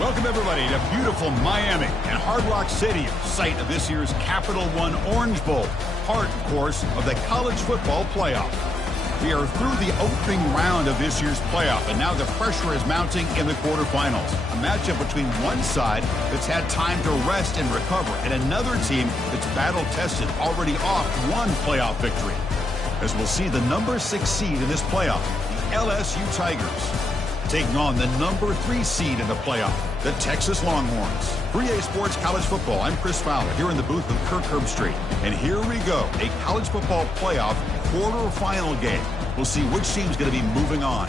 Welcome, everybody, to beautiful Miami and Hard Rock Stadium, site of this year's Capital One Orange Bowl, part, of course, of the college football playoff. We are through the opening round of this year's playoff, and now the pressure is mounting in the quarterfinals. A matchup between one side that's had time to rest and recover, and another team that's battle-tested, already off one playoff victory. As we'll see the number 6 seed in this playoff, the LSU Tigers, taking on the number 3 seed in the playoff, the Texas Longhorns. For EA Sports College Football, I'm Chris Fowler here in the booth with Kirk Herbstreit. And here we go, a college football playoff quarterfinal game. We'll see which team's going to be moving on.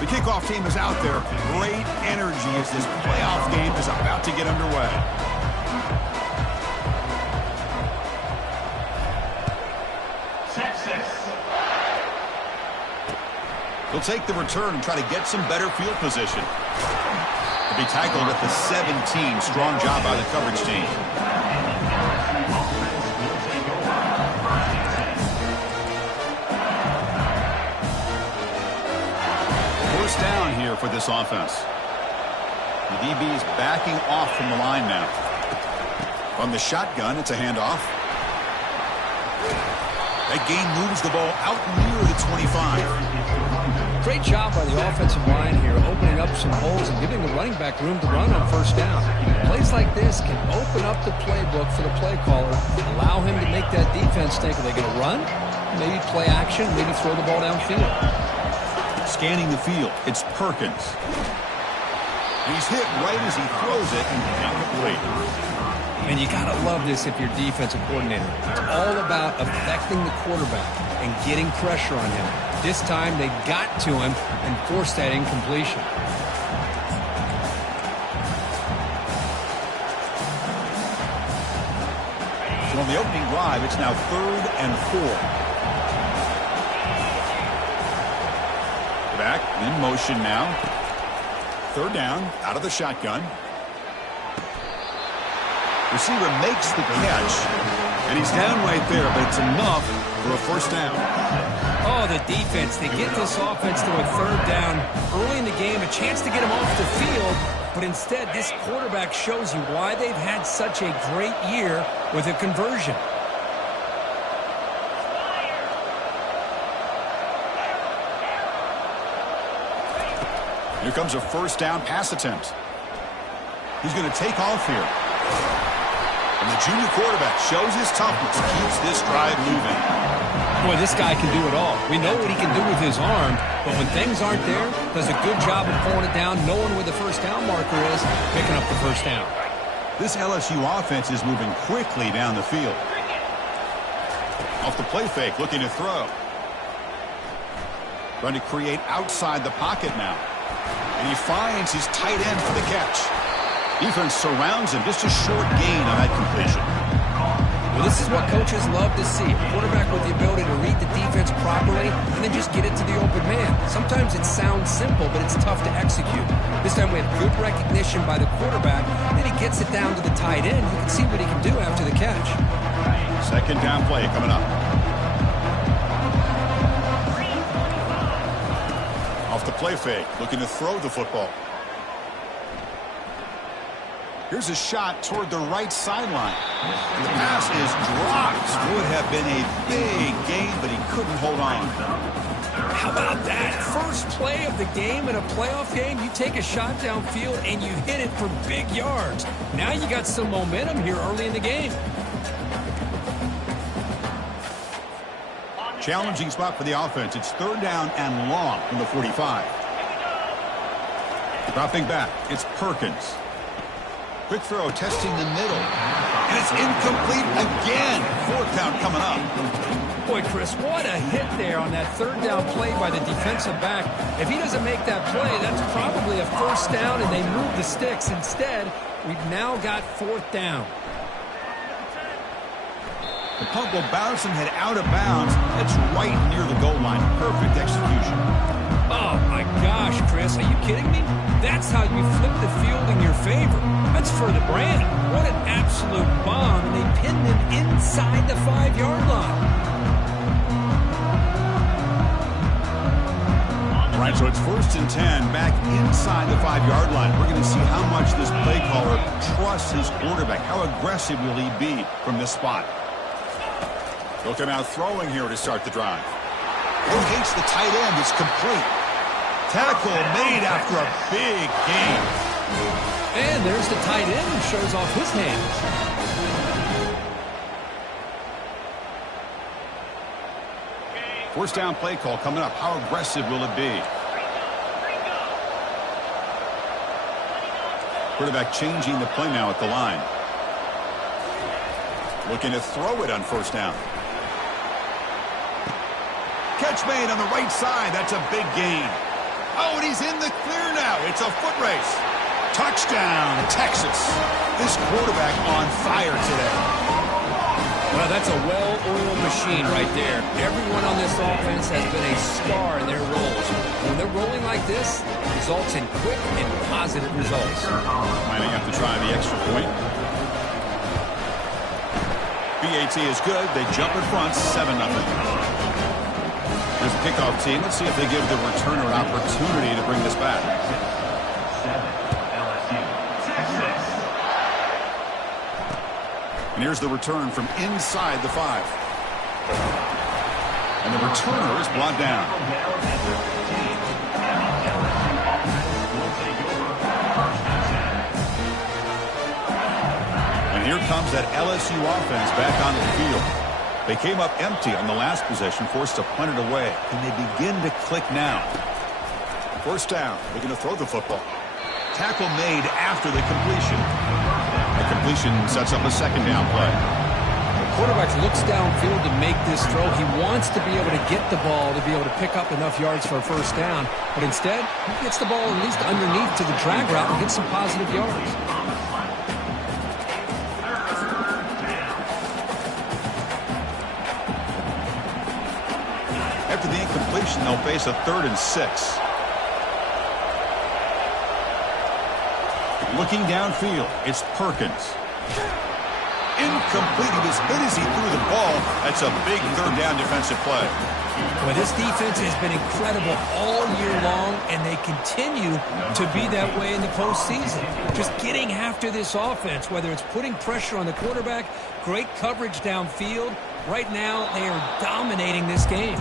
The kickoff team is out there. Great energy as this playoff game is about to get underway. Texas. He'll take the return and try to get some better field position. To be tackled at the 17. Strong job by the coverage team. First down here for this offense. The DB is backing off from the line now. From the shotgun, it's a handoff. That gain moves the ball out near the 25. Great job by the offensive line here, opening up some holes and giving the running back room to run on first down. Plays like this can open up the playbook for the play caller, allow him to make that defense think, are they going to run? Maybe play action, maybe throw the ball downfield. Scanning the field, it's Perkins. He's hit right as he throws it and incomplete. And you got to love this if you're defensive coordinator. It's all about affecting the quarterback and getting pressure on him. This time they got to him and forced that incompletion. So on the opening drive, it's now 3rd and 4. Back, in motion now. 3rd down, out of the shotgun. Receiver makes the catch, and he's down right there, but it's enough for a first down. Oh, the defense. They get this offense to a 3rd down early in the game, a chance to get him off the field, but instead this quarterback shows you why they've had such a great year with a conversion. Here comes a first down pass attempt. He's going to take off here. And the junior quarterback shows his toughness, keeps this drive moving. Boy, this guy can do it all. We know what he can do with his arm, but when things aren't there, does a good job of pulling it down, knowing where the first down marker is, picking up the first down. This LSU offense is moving quickly down the field. Off the play fake, looking to throw. Trying to create outside the pocket now. And he finds his tight end for the catch. Defense surrounds him. Just a short gain on that completion. Well, this is what coaches love to see. A quarterback with the ability to read the defense properly and then just get it to the open man. Sometimes it sounds simple, but it's tough to execute. This time we have good recognition by the quarterback. Then he gets it down to the tight end. You can see what he can do after the catch. 2nd down play coming up. Off the play fake, looking to throw the football. Here's a shot toward the right sideline. The pass is dropped. Would have been a big gain, but he couldn't hold on. How about that? First play of the game in a playoff game, you take a shot downfield and you hit it for big yards. Now you got some momentum here early in the game. Challenging spot for the offense. It's 3rd down and long from the 45. Dropping back, it's Perkins. Quick throw, testing the middle. And it's incomplete again. 4th down coming up. Boy, Chris, what a hit there on that 3rd down play by the defensive back. If he doesn't make that play, that's probably a first down, and they move the sticks. Instead, we've now got 4th down. The punt will bounce and head out of bounds. It's right near the goal line. Perfect execution. Oh, my gosh, Chris. Are you kidding me? That's how you flip the field in your favor. That's for the brand. What an absolute bomb. And they pinned him inside the 5-yard line. All right, so it's 1st and 10 back inside the 5-yard line. We're going to see how much this play caller trusts his quarterback. How aggressive will he be from this spot? Looking out throwing here to start the drive. Locates the tight end. It's complete. Tackle made after a big gain. And there's the tight end who shows off his hands. First down play call coming up. How aggressive will it be? Quarterback changing the play now at the line. Looking to throw it on 1st down. Catch made on the right side. That's a big gain. Oh, and he's in the clear now. It's a foot race. Touchdown, Texas. This quarterback on fire today. Well, that's a well-oiled machine right there. Everyone on this offense has been a star in their roles. When they're rolling like this, it results in quick and positive results. Might have to try the extra point. BAT is good. They jump in front, 7-0. This kickoff team. Let's see if they give the returner an opportunity to bring this back. And here's the return from inside the 5. And the returner is brought down. And here comes that LSU offense back onto the field. They came up empty on the last possession, forced to punt it away. Can they begin to click now? 1st down. They're going to throw the football. Tackle made after the completion. The completion sets up a 2nd down play. The quarterback looks downfield to make this throw. He wants to be able to get the ball to be able to pick up enough yards for a 1st down. But instead, he gets the ball at least underneath to the drag route and gets some positive yards. After the incompletion, they'll face a 3rd and 6. Looking downfield, it's Perkins. Incomplete. He was hit as he threw the ball. That's a big 3rd down defensive play. Well, this defense has been incredible all year long, and they continue to be that way in the postseason. Just getting after this offense, whether it's putting pressure on the quarterback, great coverage downfield. Right now, they are dominating this game.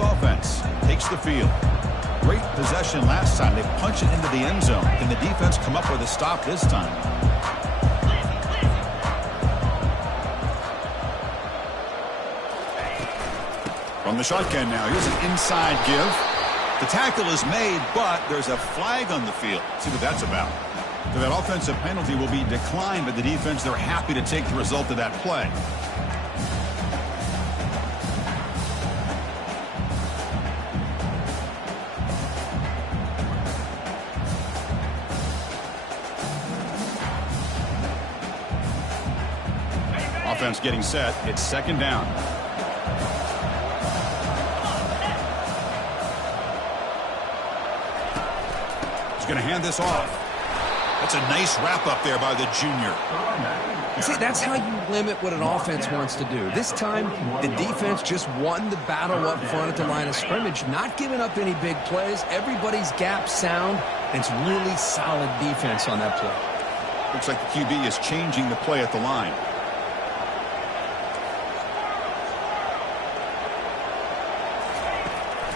Offense takes the field. Great possession last time. They punch it into the end zone. Can the defense come up with a stop this time? From the shotgun now. Here's an inside give. The tackle is made, but there's a flag on the field. Let's see what that's about. So that offensive penalty will be declined by the defense. They're happy to take the result of that play. Offense getting set. It's 2nd down. He's going to hand this off. That's a nice wrap up there by the junior. See, that's how you limit what an offense wants to do. This time, the defense just won the battle up front at the line of scrimmage, not giving up any big plays. Everybody's gap sound, and it's really solid defense on that play. Looks like the QB is changing the play at the line.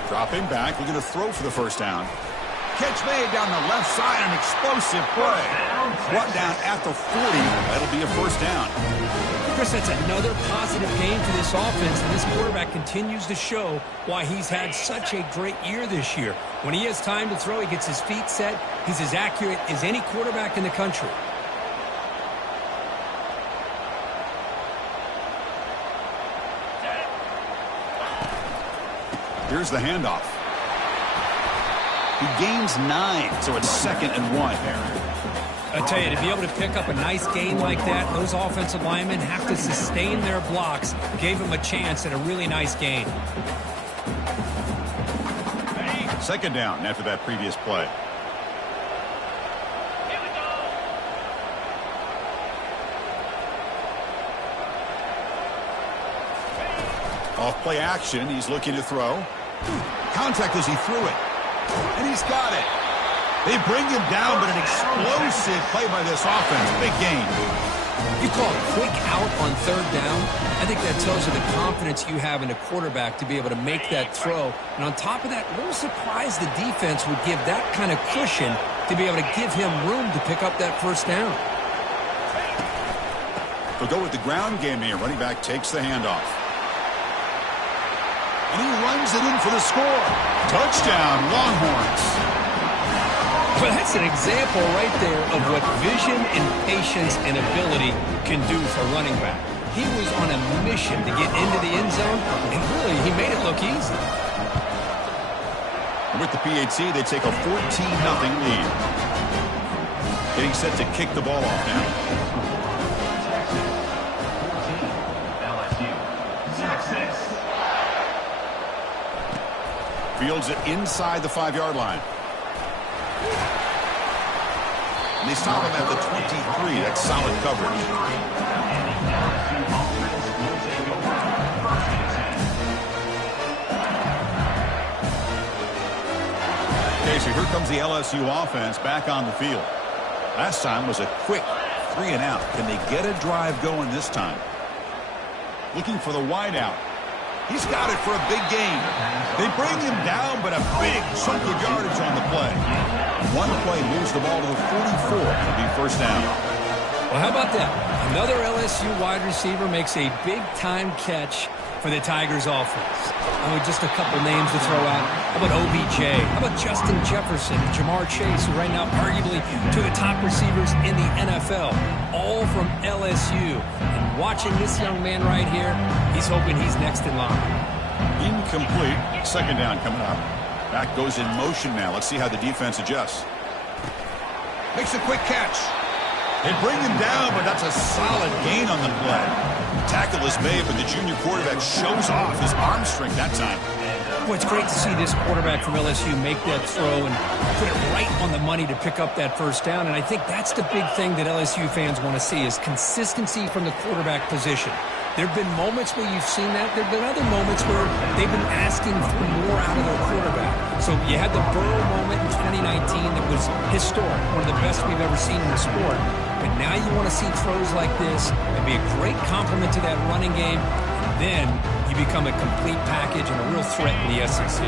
Dropping back, looking to throw for the 1st down. Catch made down the left side, an explosive play. Brought down at the 40. That'll be a first down. Chris, that's another positive game for this offense, and this quarterback continues to show why he's had such a great year this year. When he has time to throw, he gets his feet set. He's as accurate as any quarterback in the country. Here's the handoff. He gains 9, so it's 2nd and 1 here. I tell you, to be able to pick up a nice gain like that, those offensive linemen have to sustain their blocks. Gave him a chance at a really nice gain. 2nd down after that previous play. Off play action, he's looking to throw. Contact as he threw it. And he's got it. They bring him down, but an explosive play by this offense. Big gain. You call a quick out on 3rd down. I think that tells you the confidence you have in a quarterback to be able to make that throw. And on top of that, a little surprised the defense would give that kind of cushion to be able to give him room to pick up that 1st down. They'll go with the ground game here. Running back takes the handoff. And he runs it in for the score. Touchdown, Longhorns. Well, that's an example right there of what vision and patience and ability can do for running back. He was on a mission to get into the end zone, and really, he made it look easy. With the PAT, they take a 14-0 lead. Getting set to kick the ball off now. Fields it inside the 5-yard line. And they stop him at the 23. That's solid coverage. Okay, so here comes the LSU offense back on the field. Last time was a quick 3 and out. Can they get a drive going this time? Looking for the wide out. He's got it for a big gain. They bring him down, but a big chunk of yardage on the play. One play moves the ball to the 44. It'll be first down. Well, how about that? Another LSU wide receiver makes a big-time catch for the Tigers offense. Oh, just a couple names to throw out. How about OBJ? How about Justin Jefferson and Jamar Chase, who right now arguably two of the top receivers in the NFL, all from LSU. And watching this young man right here, he's hoping he's next in line. Incomplete. 2nd down coming up. Back goes in motion now. Let's see how the defense adjusts. Makes a quick catch. They bring him down, but that's a solid gain on the play. Tackle is made, but the junior quarterback shows off his arm strength that time. Well, it's great to see this quarterback from LSU make that throw and put it right on the money to pick up that first down. And I think that's the big thing that LSU fans want to see is consistency from the quarterback position. There have been moments where you've seen that. There have been other moments where they've been asking for more out of their quarterback. So you had the Burrow moment in 2019 that was historic, one of the best we've ever seen in the sport. But now you want to see throws like this. It'd be a great compliment to that running game. And then you become a complete package and a real threat in the SEC.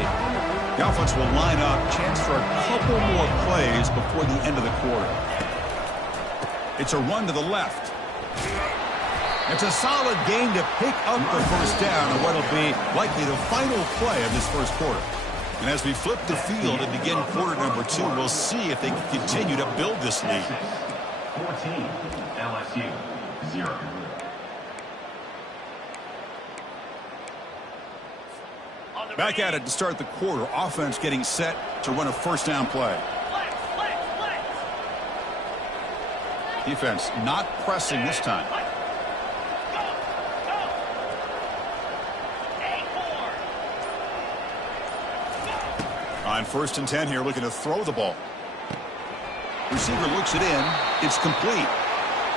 The offense will line up. Chance for a couple more plays before the end of the quarter. It's a run to the left. It's a solid gain to pick up the first down on what will be likely the final play of this first quarter. And as we flip the field and begin quarter number 2, we'll see if they can continue to build this lead. 14, LSU, 0. Back at it to start the quarter. Offense getting set to run a first down play. Defense not pressing this time. On 1st and 10 here, looking to throw the ball. Receiver looks it in. It's complete.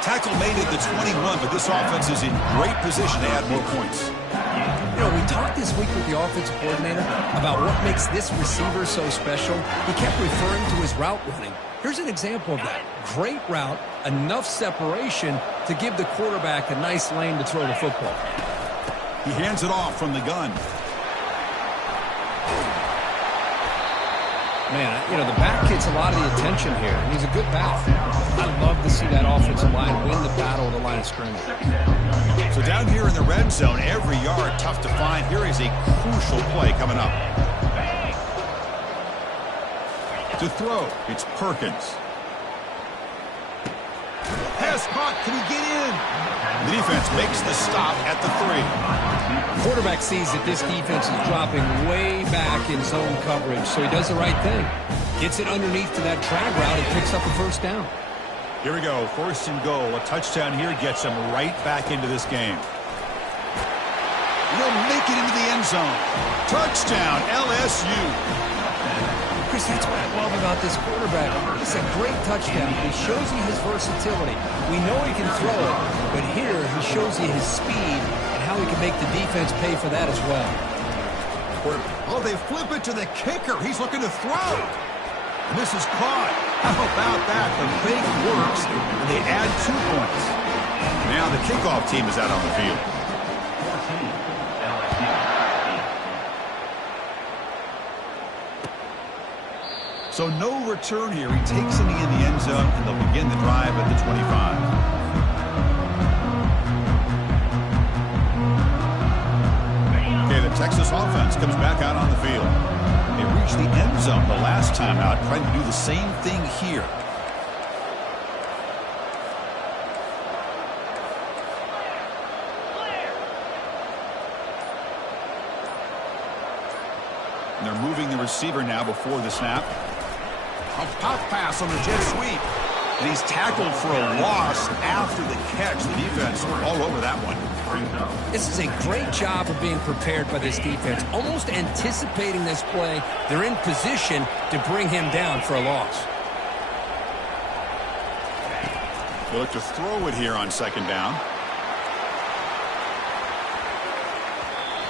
Tackle made at the 21, but this offense is in great position to add more points. You know, we talked this week with the offensive coordinator about what makes this receiver so special. He kept referring to his route running. Here's an example of that. Great route, enough separation to give the quarterback a nice lane to throw the football. He hands it off from the gun. Man, the back gets a lot of the attention here. He's a good back. I love to see that offensive line win the battle of the line of scrimmage. So down here in the red zone, every yard tough to find. Here is a crucial play coming up. To throw, it's Perkins. Pass caught. Can he get in? The defense makes the stop at the 3. Quarterback sees that this defense is dropping way back in zone coverage, so he does the right thing. Gets it underneath to that drag route and picks up a first down. Here we go. First and goal. A touchdown here gets him right back into this game. He'll make it into the end zone. Touchdown, LSU. Chris, that's what I love about this quarterback. It's a great touchdown. He shows you his versatility. We know he can throw it, but here he shows you his speed and how he can make the defense pay for that as well. Oh, they flip it to the kicker. He's looking to throw. And this is caught. How about that? The fake works, and they add 2 points. Now the kickoff team is out on the field. 14, LSU. So no return here. He takes it in the end zone, and they'll begin the drive at the 25. Okay, the Texas offense comes back out on the field. They reached the end zone the last time out, trying to do the same thing here. And they're moving the receiver now before the snap. A pop pass on the jet sweep. And he's tackled for a loss after the catch. The defense all over that one. This is a great job of being prepared by this defense. Almost anticipating this play. They're in position to bring him down for a loss. They look to throw it here on second down.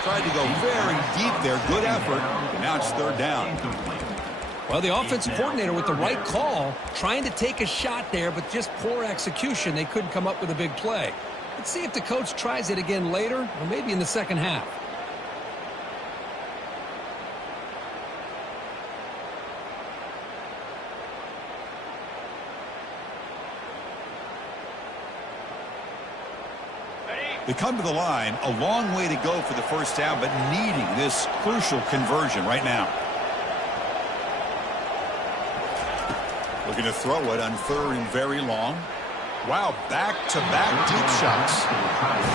Tried to go very deep there. Good effort. Now it's third down. Well, the offensive coordinator with the right call, trying to take a shot there, but just poor execution. They couldn't come up with a big play. Let's see if the coach tries it again later, or maybe in the second half. They come to the line, a long way to go for the first down, but needing this crucial conversion right now. Looking to throw it on third and very long. Wow, back-to-back deep shots.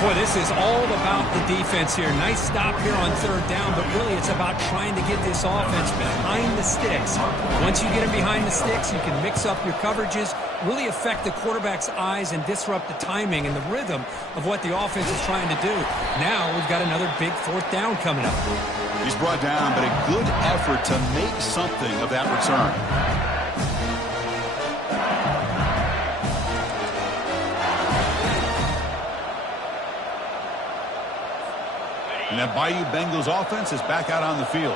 Boy, this is all about the defense here. Nice stop here on third down, but really it's about trying to get this offense behind the sticks. Once you get them behind the sticks, you can mix up your coverages, really affect the quarterback's eyes and disrupt the timing and the rhythm of what the offense is trying to do. Now we've got another big fourth down coming up. He's brought down, but a good effort to make something of that return. And that Bayou Bengals offense is back out on the field.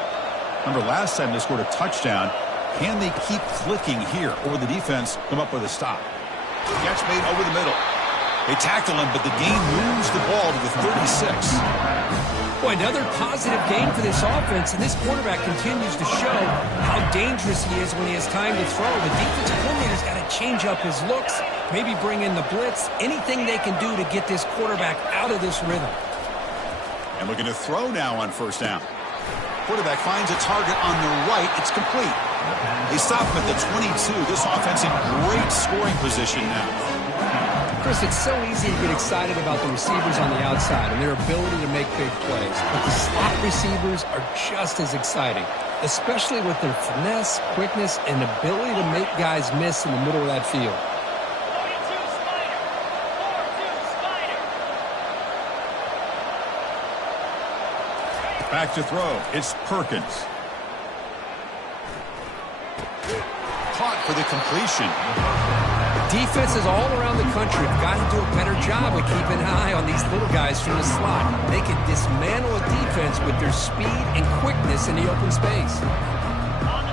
Remember, last time they scored a touchdown. Can they keep clicking here, or will the defense come up with a stop? Catch made over the middle. They tackle him, but the gain moves the ball to the 36. Boy, another positive game for this offense, and this quarterback continues to show how dangerous he is when he has time to throw. The defensive coordinator's got to change up his looks, maybe bring in the blitz, anything they can do to get this quarterback out of this rhythm. And looking to throw now on first down. Quarterback finds a target on the right. It's complete. They stop him at the 22. This offense in great scoring position now. Chris, it's so easy to get excited about the receivers on the outside and their ability to make big plays. But the slot receivers are just as exciting, especially with their finesse, quickness, and ability to make guys miss in the middle of that field. Back to throw. It's Perkins. Caught for the completion. Defenses all around the country have got to do a better job of keeping an eye on these little guys from the slot. They can dismantle a defense with their speed and quickness in the open space.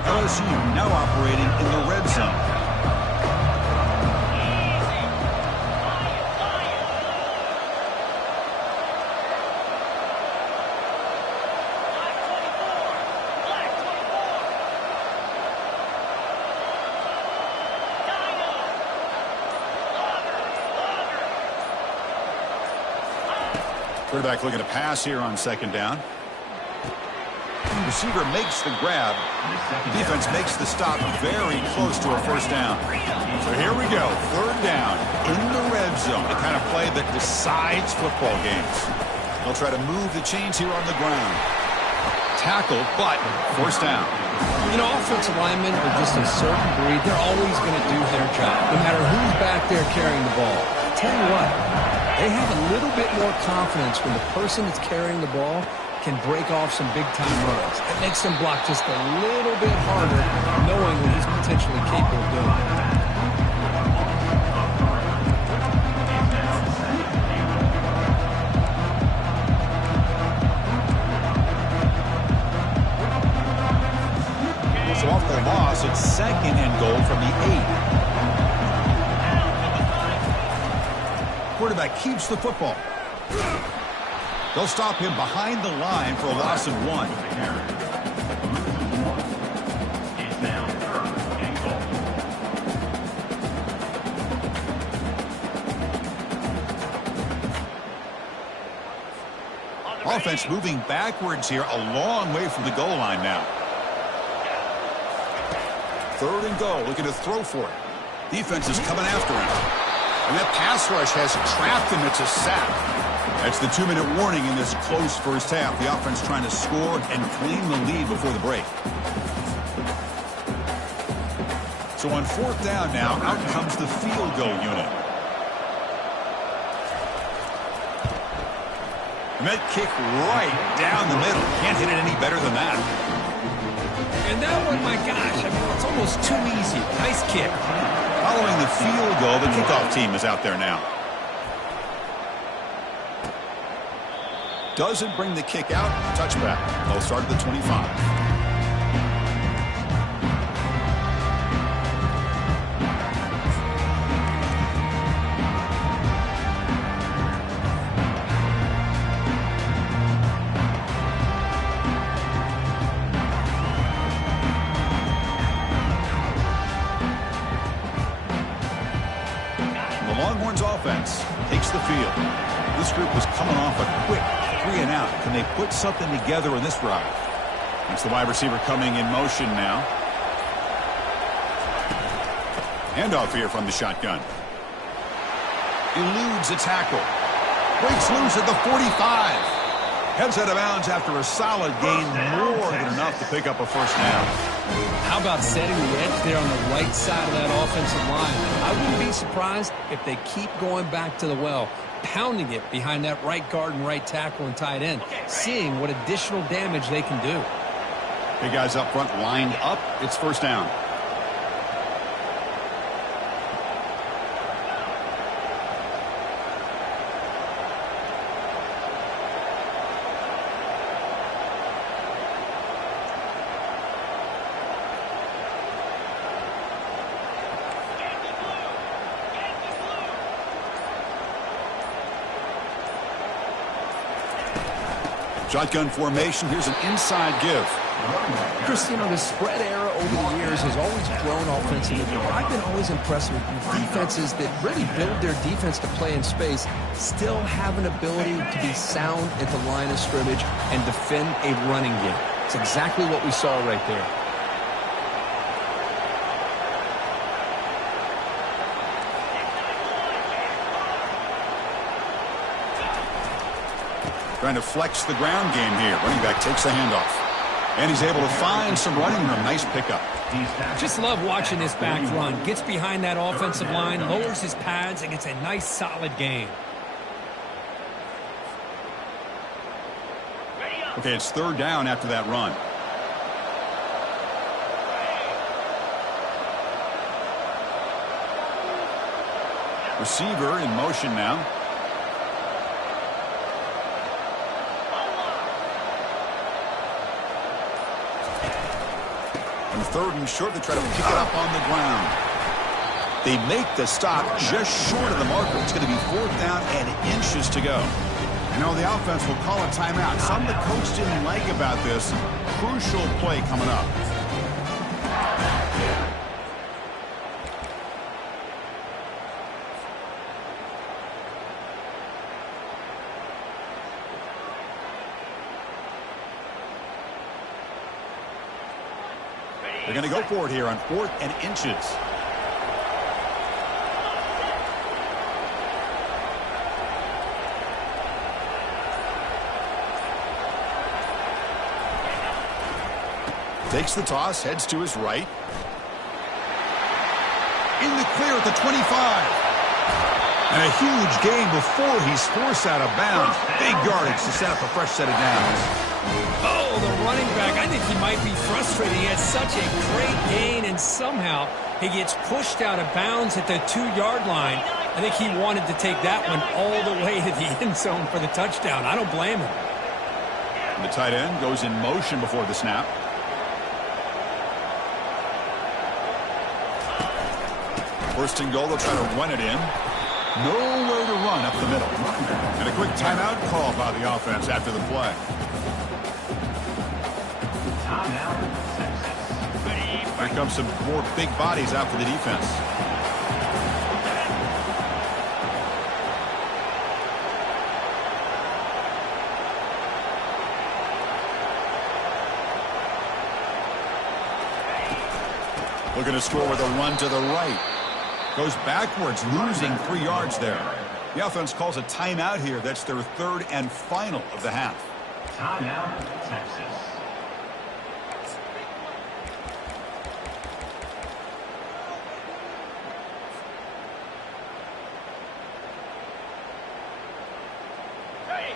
LSU now operating in the red zone. Quarterback looking to pass here on second down. Receiver makes the grab. Defense makes the stop very close to a first down. So here we go. Third down in the red zone. The kind of play that decides football games. They'll try to move the chains here on the ground. Tackle, but first down. You know, offensive linemen are just a certain breed. They're always going to do their job, no matter who's back there carrying the ball. Tell you what, they have a little bit more confidence when the person that's carrying the ball can break off some big-time runs. It makes them block just a little bit harder, knowing what he's potentially capable of doing. So off the loss, it's second and goal from the 8. Quarterback keeps the football. They'll stop him behind the line for a loss of 1. Offense moving backwards here, a long way from the goal line now. Third and goal, looking to throw for it. Defense is coming after him. And that pass rush has trapped him. It's a sack. That's the 2-minute warning in this close first half. The offense trying to score and claim the lead before the break. So on fourth down now, out comes the field goal unit. And that kick right down the middle. Can't hit it any better than that. And that one, my gosh, I mean, it's almost too easy. Nice kick. Following the field goal, the kickoff team is out there now. Doesn't bring the kick out. Touchback. They'll start at the 25. The Longhorns offense takes the field. This group was coming off a quick 3-and-out. Can they put something together in this drive? That's the wide receiver coming in motion now. Handoff here from the shotgun. Eludes a tackle. Breaks loose at the 45. Heads out of bounds after a solid gain, more than enough to pick up a first down. How about setting the edge there on the right side of that offensive line? I wouldn't be surprised if they keep going back to the well, pounding it behind that right guard and right tackle and tight end, seeing what additional damage they can do. Big guys up front lined up. It's first down. Shotgun formation. Here's an inside give. Chris, you know, the spread era over the years has always grown offensively, but I've been always impressed with defenses that really build their defense to play in space, still have an ability to be sound at the line of scrimmage and defend a running game. It's exactly what we saw right there. Trying to flex the ground game here. Running back takes the handoff. And he's able to find some running room. Nice pickup. Just love watching this back run. Gets behind that offensive line, lowers his pads, and gets a nice solid gain. Okay, it's third down after that run. Receiver in motion now. And third and short, they try to pick it up on the ground. They make the stop just short of the marker. It's going to be fourth down and inches to go. You know, the offense will call a timeout. Something the coach didn't like about this. Crucial play coming up. They're going to go for it here on 4th and inches. Takes the toss, heads to his right. In the clear at the 25. And a huge gain before he's forced out of bounds. Big yardage to set up a fresh set of downs. Oh, the running back, I think he might be frustrated. He has such a great gain, and somehow he gets pushed out of bounds at the 2-yard line. I think he wanted to take that one all the way to the end zone for the touchdown. I don't blame him. The tight end goes in motion before the snap. First and goal, they'll try to run it in. Nowhere to run up the middle. And a quick timeout call by the offense after the play. Here comes some more big bodies out for the defense. Looking to score with a run to the right. Goes backwards, losing 3 yards there. The offense calls a timeout here. That's their 3rd and final of the half. Timeout, Texas.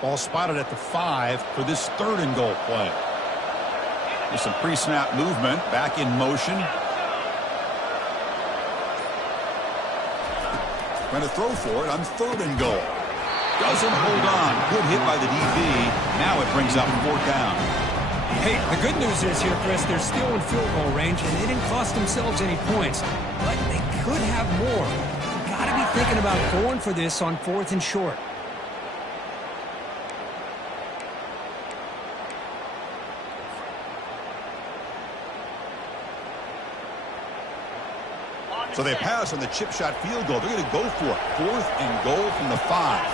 Ball spotted at the 5 for this 3rd and goal play. There's some pre-snap movement, back in motion. Going to throw for it on 3rd and goal. Doesn't hold on. Good hit by the DB. Now it brings up 4th down. Hey, the good news is here, Chris, they're still in field goal range, and they didn't cost themselves any points. But they could have more. Got to be thinking about going for this on 4th and short. So they pass on the chip shot field goal. They're going to go for it. 4th and goal from the 5.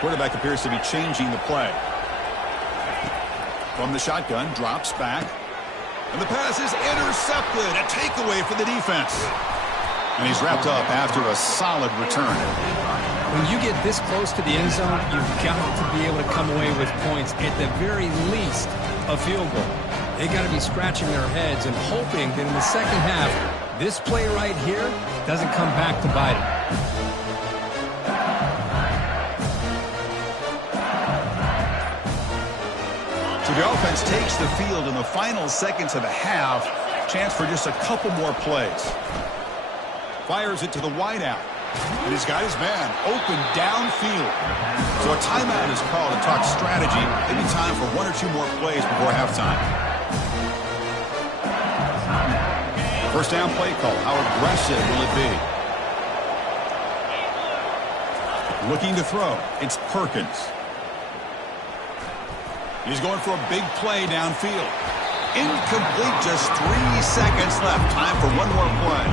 Quarterback appears to be changing the play. From the shotgun, drops back. And the pass is intercepted. A takeaway for the defense. And he's wrapped up after a solid return. When you get this close to the end zone, you've got to be able to come away with points, at the very least, a field goal. They got to be scratching their heads and hoping that in the second half, this play right here doesn't come back to bite them. So the offense takes the field in the final seconds of the half. Chance for just a couple more plays. Fires it to the wideout. And he's got his man open downfield. So a timeout is called to talk strategy. Maybe time for 1 or 2 more plays before halftime. First down play call. How aggressive will it be? Looking to throw. It's Perkins. He's going for a big play downfield. Incomplete. Just 3 seconds left. Time for 1 more play.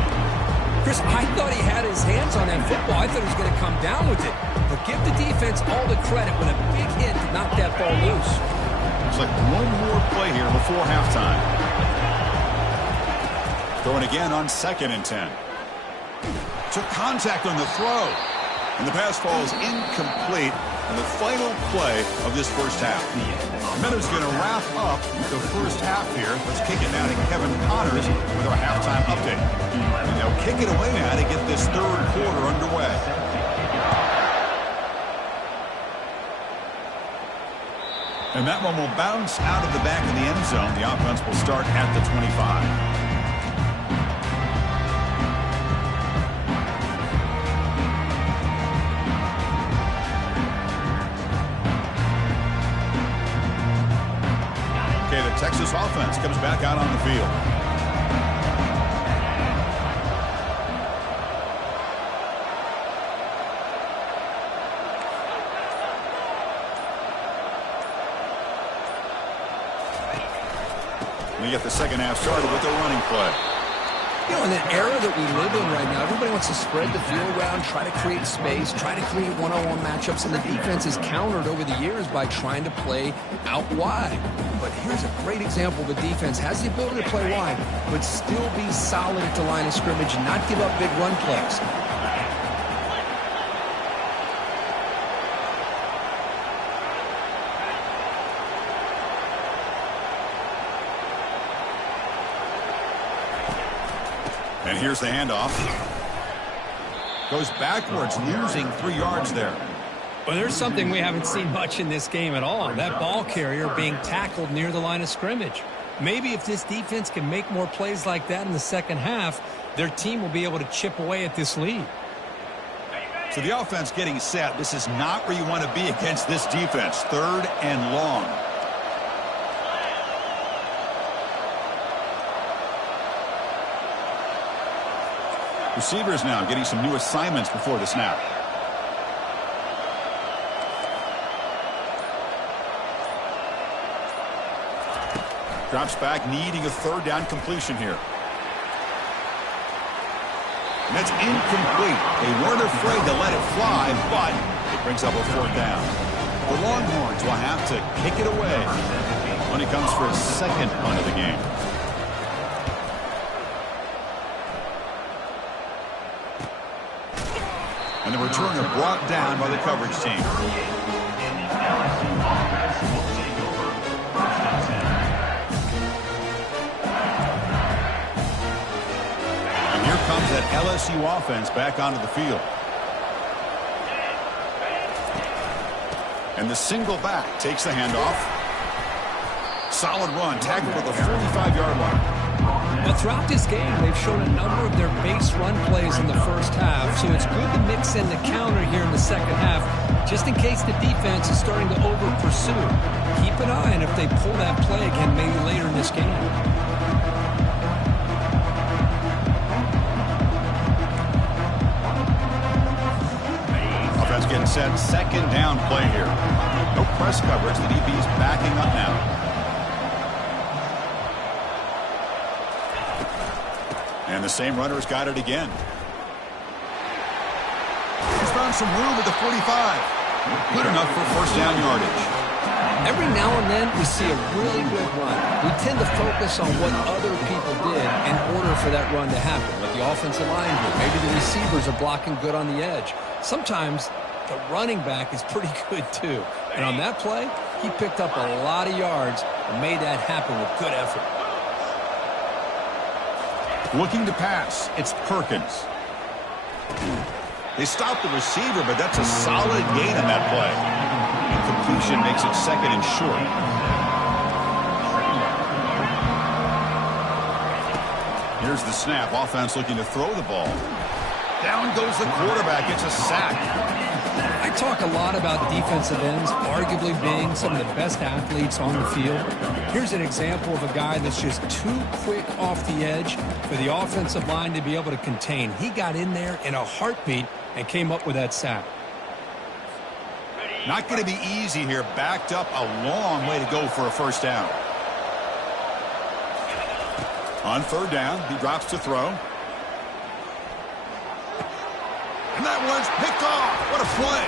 Chris, I thought he had his hands on that football. I thought he was going to come down with it. But give the defense all the credit with a big hit to knock that ball loose. Looks like 1 more play here before halftime. Throwing again on 2nd and 10. Took contact on the throw. And the pass falls incomplete in the final play of this first half. Meadows going to wrap up the first half here. Let's kick it now to Kevin Connors with our halftime update. And they'll kick it away now to get this 3rd quarter underway. And that one will bounce out of the back of the end zone. The offense will start at the 25. The Texas offense comes back out on the field. We get the second half started with a running play. You know, in the era that we live in right now, everybody wants to spread the field around, try to create space, try to create one-on-one matchups, and the defense is countered over the years by trying to play out wide. But here's a great example of a defense has the ability to play wide, but still be solid at the line of scrimmage and not give up big run plays. And here's the handoff. Goes backwards, losing 3 yards there. Well, there's something we haven't seen much in this game at all. That ball carrier being tackled near the line of scrimmage. Maybe if this defense can make more plays like that in the second half, their team will be able to chip away at this lead. So the offense getting set. This is not where you want to be against this defense. 3rd and long. Receivers now getting some new assignments before the snap. Drops back, needing a 3rd down completion here. And that's incomplete. They weren't afraid to let it fly, but it brings up a 4th down. The Longhorns will have to kick it away when it comes for a 2nd punt of the game. And the returner brought down by the coverage team. And here comes that LSU offense back onto the field. And the single back takes the handoff. Solid run, tackled at the 45-yard line. But throughout this game, they've shown a number of their base run plays in the first half, so it's good to mix in the counter here in the second half, just in case the defense is starting to over-pursue. Keep an eye on if they pull that play again maybe later in this game. Offense getting set, 2nd down play here. No press coverage, the DB's backing up now. And the same runner's got it again. He's found some room at the 45. Good enough for 1st down yardage. Every now and then we see a really good run. We tend to focus on what other people did in order for that run to happen. What the offensive line did. Maybe the receivers are blocking good on the edge. Sometimes the running back is pretty good too. And on that play, he picked up a lot of yards and made that happen with good effort. Looking to pass, it's Perkins. They stop the receiver, but that's a solid gain on that play. Incompletion makes it 2nd and short. Here's the snap. Offense looking to throw the ball. Down goes the quarterback. It's a sack. I talk a lot about defensive ends arguably being some of the best athletes on the field. Here's an example of a guy that's just too quick off the edge for the offensive line to be able to contain. He got in there in a heartbeat and came up with that sack. Not going to be easy here. Backed up a long way to go for a 1st down. On 3rd down, he drops to throw. And that one's picked off. What a play.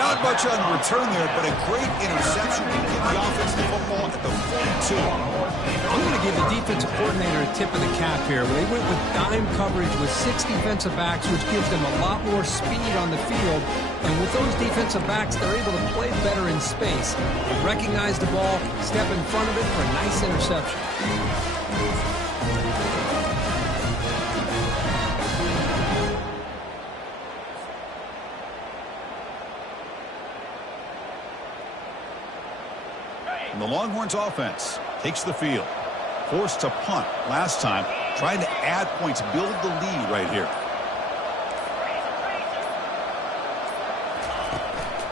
Not much on the return there, but a great interception to get the offense the football at the 42. I'm going to give the defensive coordinator a tip of the cap here. They went with dime coverage with 6 defensive backs, which gives them a lot more speed on the field. And with those defensive backs, they're able to play better in space. They recognize the ball, step in front of it for a nice interception. And the Longhorns offense takes the field. Forced to punt last time. Trying to add points, build the lead right here.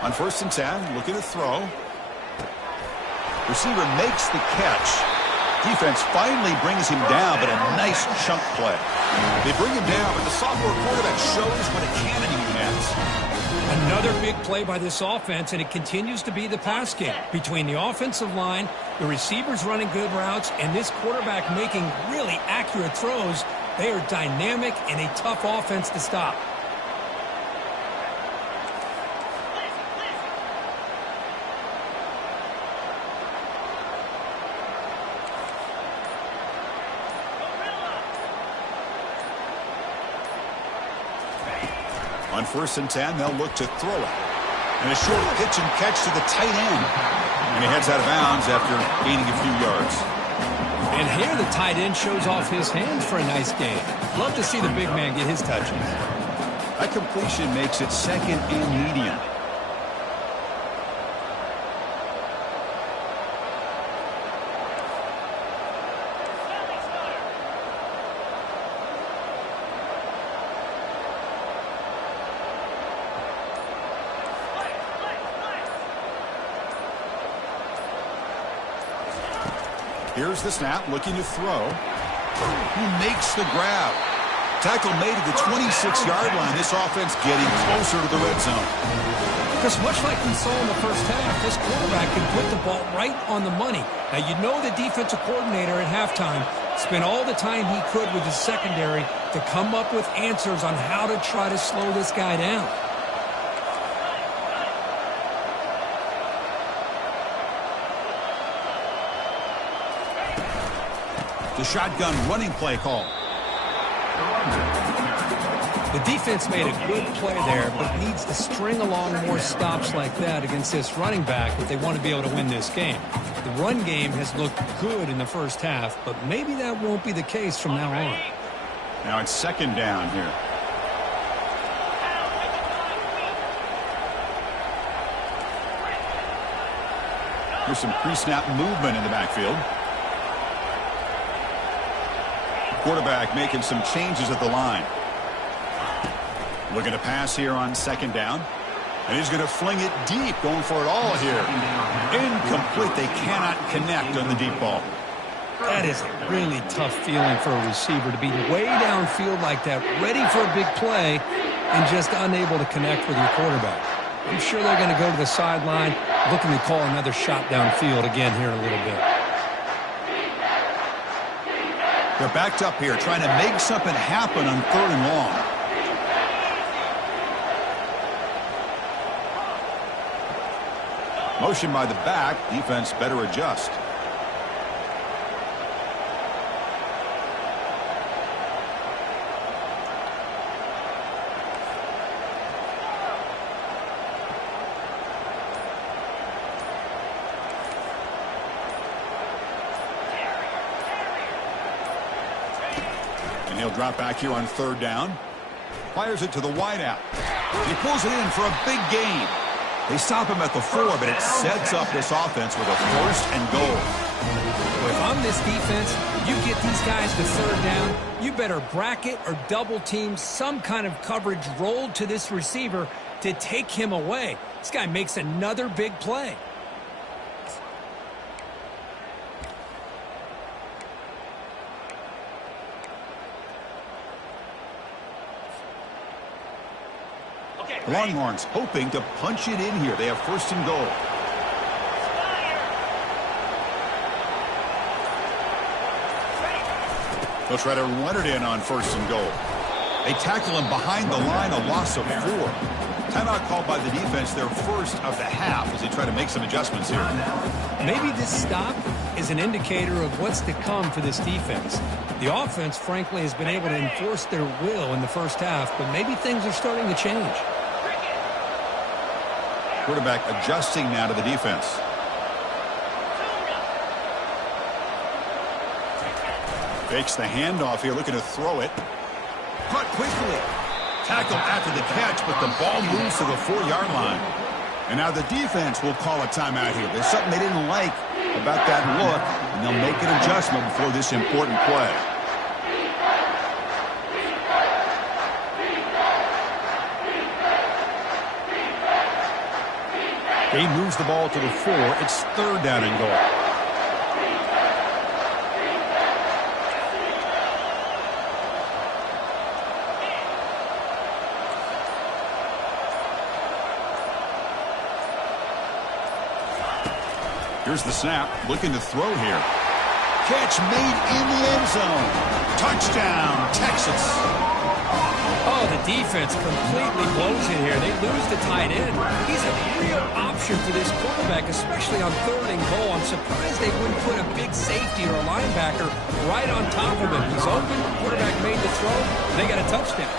On 1st and 10, looking to throw. Receiver makes the catch. Defense finally brings him down, but a nice chunk play. They bring him down, but the sophomore quarterback shows what a cannon he has. Another big play by this offense, and it continues to be the pass game. Between the offensive line, the receivers running good routes, and this quarterback making really accurate throws, They are dynamic and a tough offense to stop. On 1st and 10, they'll look to throw it. And a short pitch and catch to the tight end. And he heads out of bounds after gaining a few yards. And here the tight end shows off his hands for a nice gain. Love to see the big man get his touches. That completion makes it 2nd and medium. Here's the snap, looking to throw. He makes the grab. Tackle made at the 26-yard line. This offense getting closer to the red zone. Because much like we saw in the first half, this quarterback can put the ball right on the money. Now, you know the defensive coordinator at halftime spent all the time he could with his secondary to come up with answers on how to try to slow this guy down. The shotgun running play call. The defense made a good play there, but needs to string along more stops like that against this running back if they want to be able to win this game. The run game has looked good in the first half, but maybe that won't be the case from now on. Now it's 2nd down here. Here's some pre-snap movement in the backfield. Quarterback making some changes at the line. Looking to pass here on 2nd down. And he's going to fling it deep, going for it all here. Incomplete. They cannot connect on the deep ball. That is a really tough feeling for a receiver to be way downfield like that, ready for a big play, and just unable to connect with your quarterback. I'm sure they're going to go to the sideline, looking to call another shot downfield again here in a little bit. They're backed up here, trying to make something happen on 3rd and long. Motion by the back. Defense better adjust. And he'll drop back here on 3rd down. Fires it to the wideout. He pulls it in for a big gain. They stop him at the 4, but it sets up this offense with a 1st and goal. Well, if I'm this defense, you get these guys to 3rd down, you better bracket or double team some kind of coverage rolled to this receiver to take him away. This guy makes another big play. Longhorns hoping to punch it in here. They have 1st and goal. They'll try to run it in on 1st and goal. They tackle him behind the line, a loss of 4. Timeout called by the defense, their 1st of the half, as they try to make some adjustments here. Maybe this stop is an indicator of what's to come for this defense. The offense, frankly, has been able to enforce their will in the first half, but maybe things are starting to change. Quarterback adjusting now to the defense. Fakes the handoff here, looking to throw it. Caught quickly. Tackled after the catch, but the ball moves to the 4-yard line. And now the defense will call a timeout here. There's something they didn't like about that look, and they'll make an adjustment before this important play. He moves the ball to the 4. It's 3rd down and goal. Here's the snap, looking to throw here. catch made in the end zone. Touchdown, Texas. Oh, the defense completely blows it here. They lose the tight end. He's a real option for this quarterback, especially on 3rd and goal. I'm surprised they wouldn't put a big safety or a linebacker right on top of him. He's open, quarterback made the throw, they got a touchdown.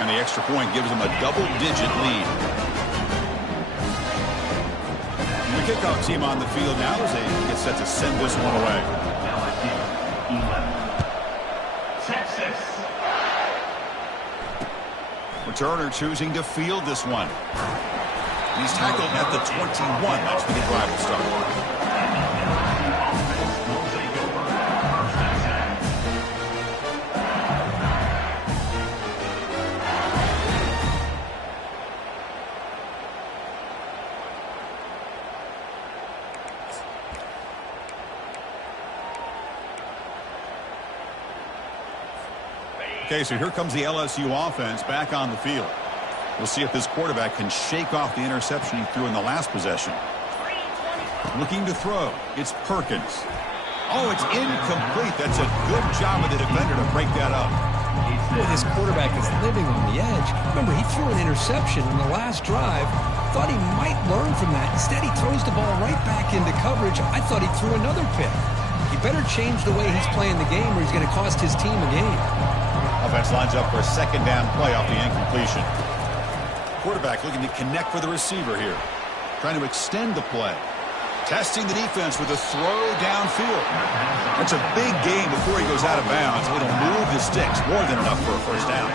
And the extra point gives them a double-digit lead. And the kickoff team on the field now as they get set to send this one away. Texas. Returner choosing to field this one. He's tackled at the 21. That's where the drive will start. Okay, so here comes the LSU offense back on the field. We'll see if this quarterback can shake off the interception he threw in the last possession. Looking to throw. It's Perkins. Oh, it's incomplete. That's a good job of the defender to break that up. Boy, this quarterback is living on the edge. Remember, he threw an interception in the last drive. Thought he might learn from that. Instead, he throws the ball right back into coverage. I thought he threw another pick. He better change the way he's playing the game or he's going to cost his team a game. Offense lines up for a second down play off the incompletion. Quarterback looking to connect with the receiver here. Trying to extend the play. Testing the defense with a throw downfield. That's a big gain before he goes out of bounds. It'll move the sticks. More than enough for a first down.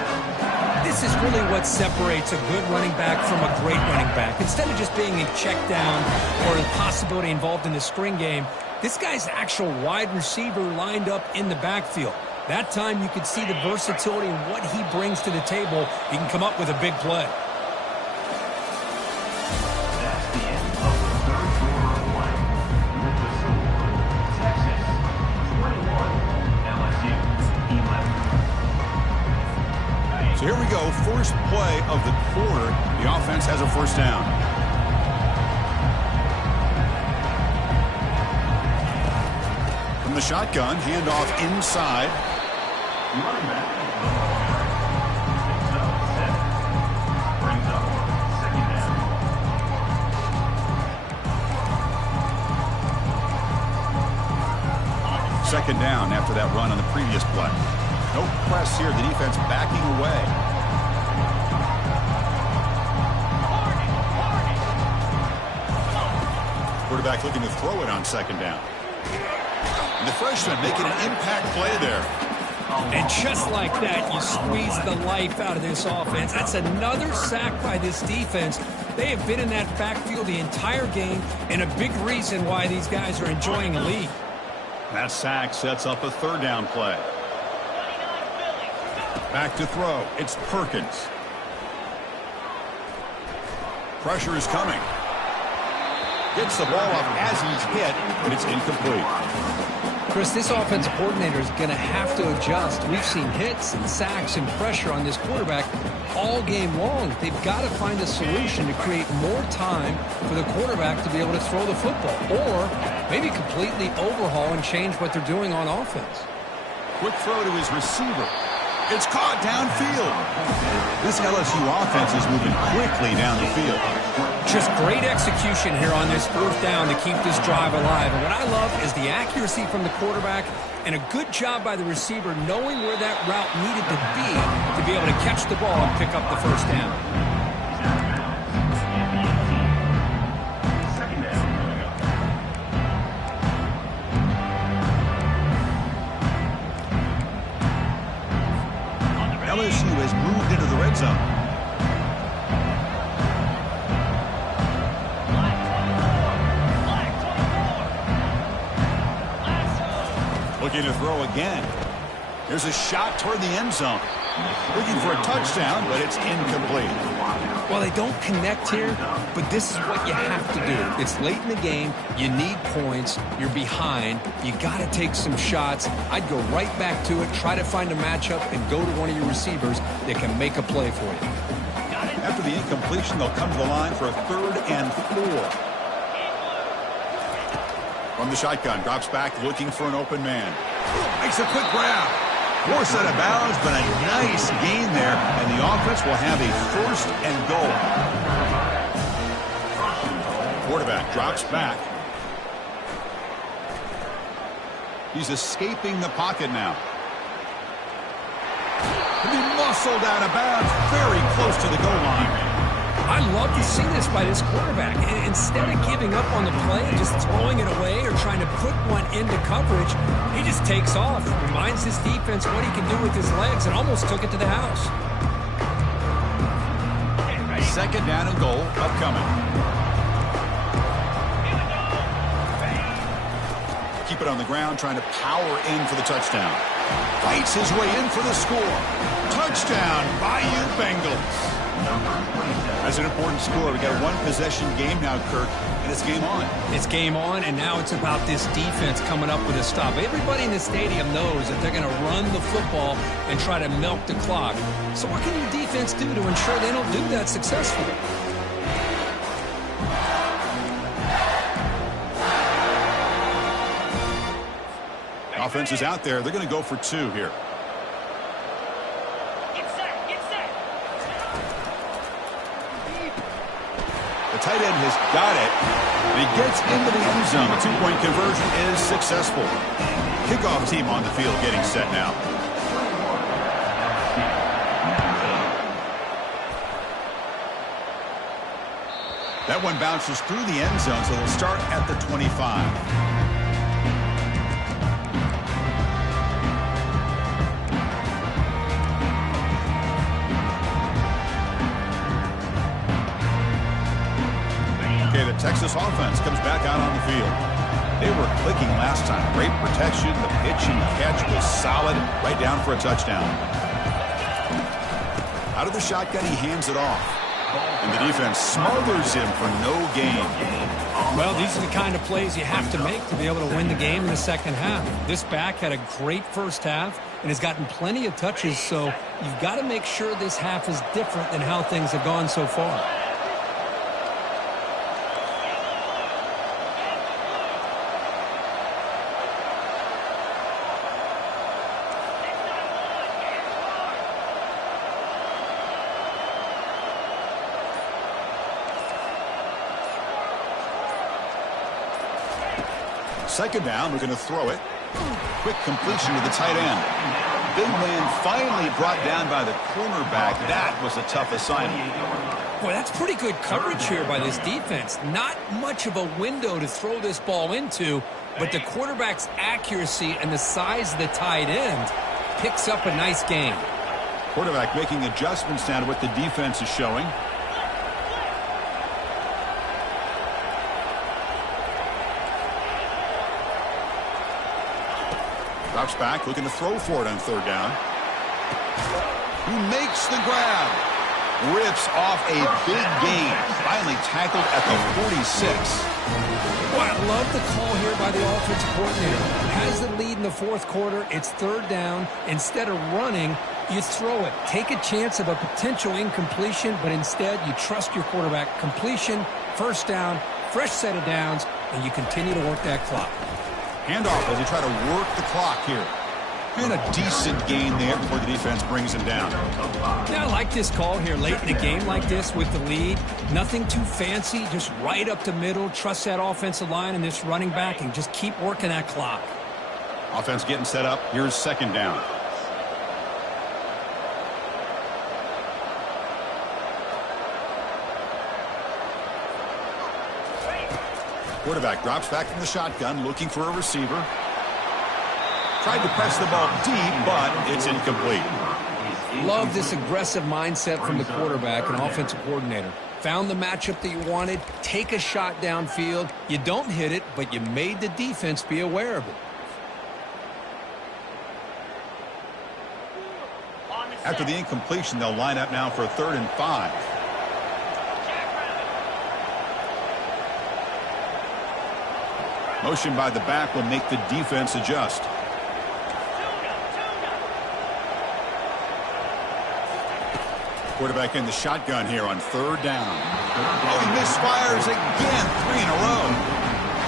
This is really what separates a good running back from a great running back. Instead of just being a check down or a possibility involved in the screen game, this guy's actual wide receiver lined up in the backfield. That time you could see the versatility and what he brings to the table. He can come up with a big play. That's the end of the third quarter of play. With the score, Texas 21, LSU 11. So here we go. First play of the quarter. The offense has a first down. From the shotgun, handoff inside. Running back, picks up 7. Brings up second down. Second down after that run on the previous play. No press here. The defense backing away. Quarterback looking to throw it on second down. And the freshman making an impact play there. And just like that, you squeeze the life out of this offense. That's another sack by this defense. They have been in that backfield the entire game, and a big reason why these guys are enjoying a lead. That sack sets up a third down play. Back to throw. It's Perkins. Pressure is coming. Gets the ball up as he's hit, but it's incomplete. Chris, this offensive coordinator is going to have to adjust. We've seen hits and sacks and pressure on this quarterback all game long. They've got to find a solution to create more time for the quarterback to be able to throw the football, or maybe completely overhaul and change what they're doing on offense. Quick throw to his receiver. It's caught downfield. This LSU offense is moving quickly down the field. Just great execution here on this fourth down to keep this drive alive. And what I love is the accuracy from the quarterback and a good job by the receiver knowing where that route needed to be able to catch the ball and pick up the first down. Second down. LSU has moved into the red zone. Looking to throw again. There's a shot toward the end zone. Looking for a touchdown, but it's incomplete. Well, they don't connect here, but this is what you have to do. It's late in the game. You need points. You're behind. You got to take some shots. I'd go right back to it, try to find a matchup, and go to one of your receivers that can make a play for you. After the incompletion, they'll come to the line for a 3rd and 4. From the shotgun, drops back, looking for an open man. Makes a quick grab. Forced out of bounds, but a nice gain there, and the offense will have a 1st and goal. Quarterback drops back. He's escaping the pocket now. He'll be muscled out of bounds, very close to the goal line. I love to see this by this quarterback. Instead of giving up on the play and just throwing it away or trying to put one into coverage, he just takes off, reminds his defense what he can do with his legs, and almost took it to the house. 2nd down and goal upcoming. Keep it on the ground, trying to power in for the touchdown. Fights his way in for the score. Touchdown, Bayou Bengals. That's an important score. We got a 1-possession game now, Kirk, and it's game on. It's game on, and now it's about this defense coming up with a stop. Everybody in the stadium knows that they're going to run the football and try to milk the clock. So what can your defense do to ensure they don't do that successfully? Offense is out there. They're going to go for 2 here. The tight end has got it. And he gets into the end zone. The 2-point conversion is successful. Kickoff team on the field getting set now. That one bounces through the end zone, so they'll start at the 25. The Texas offense comes back out on the field. They were clicking last time. Great protection. The pitch and catch was solid. Right down for a touchdown. Out of the shotgun, he hands it off. And the defense smothers him for no gain. Well, these are the kind of plays you have to make to be able to win the game in the second half. This back had a great first half and has gotten plenty of touches, so you've got to make sure this half is different than how things have gone so far. Second down, we're going to throw it. Quick completion to the tight end. Big man finally brought down by the cornerback. That was a tough assignment. Boy, that's pretty good coverage here by this defense. Not much of a window to throw this ball into, but the quarterback's accuracy and the size of the tight end picks up a nice gain. Quarterback making adjustments now to what the defense is showing. Drops back, looking to throw for it on 3rd down. He makes the grab. Rips off a big gain. Finally tackled at the 46. Boy, I love the call here by the offensive coordinator. Has the lead in the 4th quarter. It's 3rd down. Instead of running, you throw it. Take a chance of a potential incompletion, but instead you trust your quarterback. Completion, 1st down, fresh set of downs, and you continue to work that clock. Handoff as they try to work the clock here. And a decent gain there before the defense brings him down. Yeah, I like this call here late in the game like this with the lead. Nothing too fancy, just right up the middle. Trust that offensive line and this running back and just keep working that clock. Offense getting set up. Here's 2nd down. Quarterback drops back from the shotgun, looking for a receiver. Tried to press the ball deep, but it's incomplete. Love this aggressive mindset from the quarterback and offensive coordinator. Found the matchup that you wanted, take a shot downfield. You don't hit it, but you made the defense be aware of it. After the incompletion, they'll line up now for a 3rd and 5. Motion by the back will make the defense adjust. Quarterback in the shotgun here on 3rd down. Oh, he misfires again, 3 in a row.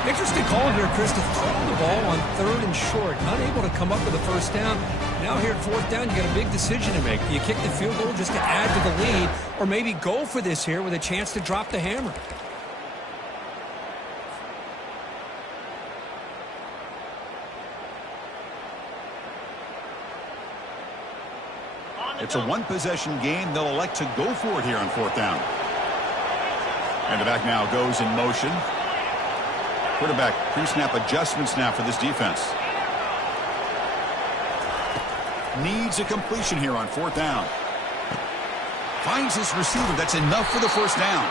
Interesting call here, Chris, to throw the ball on 3rd and short. Unable to come up with a first down. Now here at 4th down, you got a big decision to make. Do you kick the field goal just to add to the lead, or maybe go for this here with a chance to drop the hammer? It's a one-possession game. They'll elect to go for it here on 4th down. And the back now goes in motion. Quarterback pre-snap adjustment snap for this defense. Needs a completion here on 4th down. Finds his receiver. That's enough for the first down.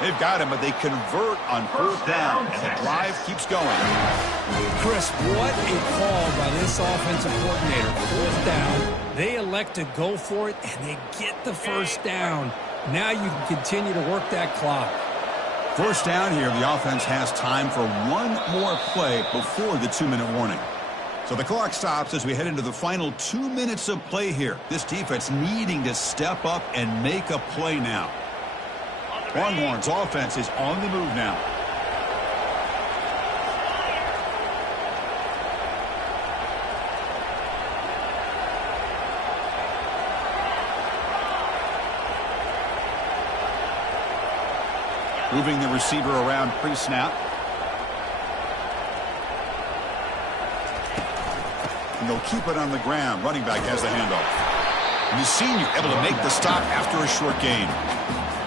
They've got him, but they convert on 4th down, and the drive keeps going. Chris, what a call by this offensive coordinator. 4th down. They elect to go for it, and they get the first down. Now you can continue to work that clock. First down here, the offense has time for one more play before the 2-minute warning. So the clock stops as we head into the final 2 minutes of play here. This defense needing to step up and make a play now. Longhorns offense is on the move now. Moving the receiver around pre-snap. And they'll keep it on the ground. Running back has the handoff. And the senior able to make the stop after a short gain.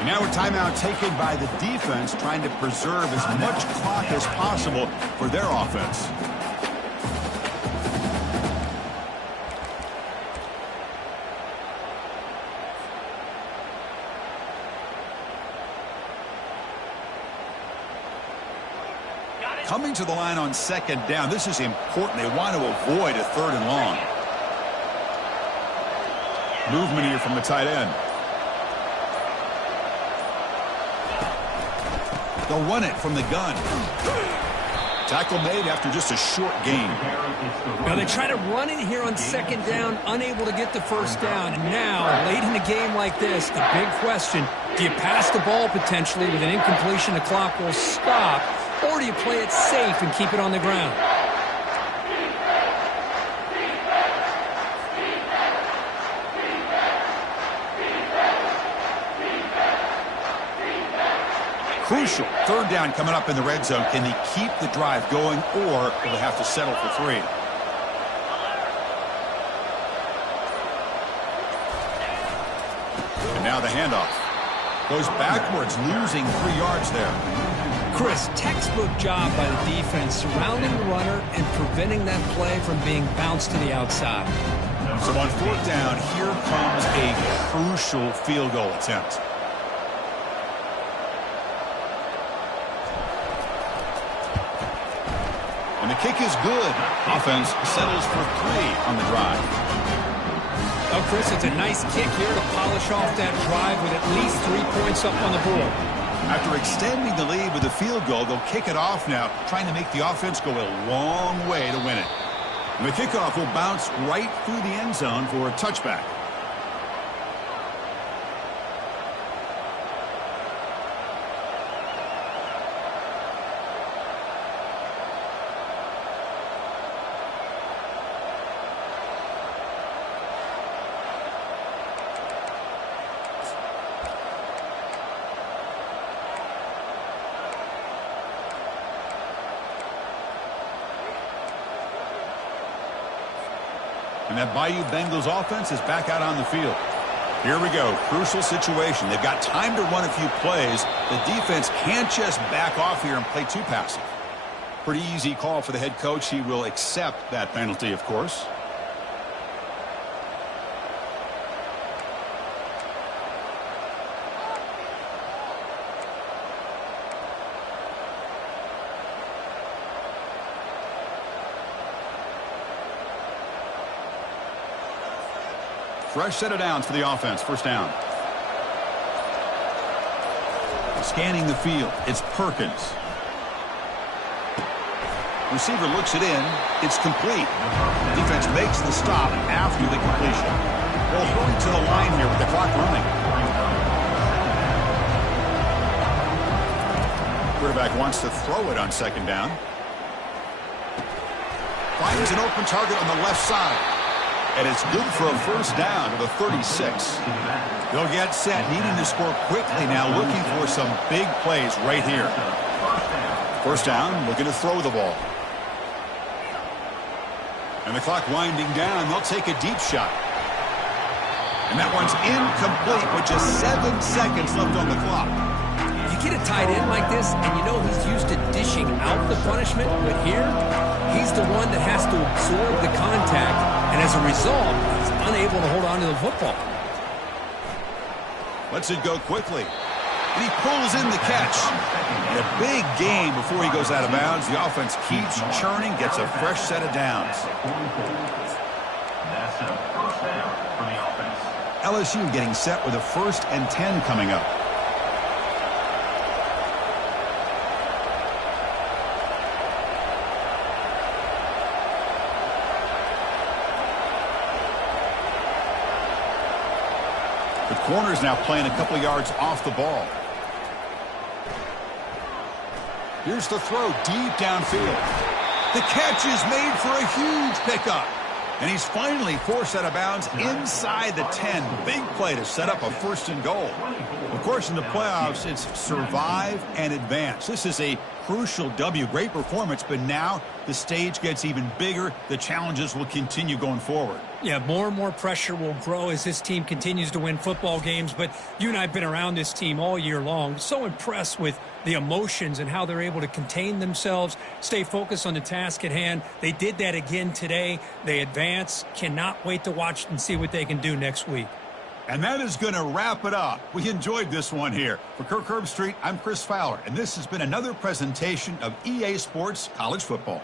And now a timeout taken by the defense, trying to preserve as much clock as possible for their offense. Coming to the line on 2nd down. This is important. They want to avoid a 3rd and long. Movement here from the tight end. They'll run it from the gun. Tackle made after just a short gain. Now they try to run it here on 2nd down, unable to get the first down. Now, late in a game like this, the big question, do you pass the ball potentially with an incompletion? The clock will stop. Or do you play it safe and keep it on the ground? Crucial. 3rd down coming up in the red zone. Can they keep the drive going, or will they have to settle for 3? And now the handoff. Goes backwards, losing 3 yards there. Chris, textbook job by the defense surrounding the runner and preventing that play from being bounced to the outside. So on 4th down, here comes a crucial field goal attempt. And the kick is good. Offense settles for 3 on the drive. Well, Chris, it's a nice kick here to polish off that drive with at least 3 points up on the board. After extending the lead with a field goal, they'll kick it off now, trying to make the offense go a long way to win it. And the kickoff will bounce right through the end zone for a touchback. And that Bayou Bengals offense is back out on the field. Here we go. Crucial situation. They've got time to run a few plays. The defense can't just back off here and play too passive. Pretty easy call for the head coach. He will accept that penalty, of course. Fresh set of downs for the offense. First down. Scanning the field. It's Perkins. Receiver looks it in. It's complete. Defense makes the stop after the completion. Well, hurry to the line here with the clock running. Quarterback wants to throw it on second down. Finds an open target on the left side. And it's good for a first down to the 36. They'll get set, needing to score quickly now, looking for some big plays right here. First down, looking to throw the ball. And the clock winding down, they'll take a deep shot. And that one's incomplete with just 7 seconds left on the clock. You get a tight end like this, and you know he's used to dishing out the punishment, but here, he's the one that has to absorb the contact, and as a result, he's unable to hold on to the football. Lets it go quickly. And he pulls in the catch. And a big game before he goes out of bounds. The offense keeps churning, gets a fresh set of downs. That's a first down for the offense. LSU getting set with a 1st and 10 coming up. The corner's now playing a couple yards off the ball. Here's the throw deep downfield. The catch is made for a huge pickup. And he's finally forced out of bounds inside the 10. Big play to set up a 1st and goal. Of course, in the playoffs, it's survive and advance. This is a crucial W. Great performance, but now the stage gets even bigger. The challenges will continue going forward. Yeah, more and more pressure will grow as this team continues to win football games. But you and I have been around this team all year long. So impressed with the emotions and how they're able to contain themselves, stay focused on the task at hand. They did that again today. They advance. Cannot wait to watch and see what they can do next week. And that is going to wrap it up. We enjoyed this one here. For Kirk Herbstreit, I'm Chris Fowler, and this has been another presentation of EA Sports College Football.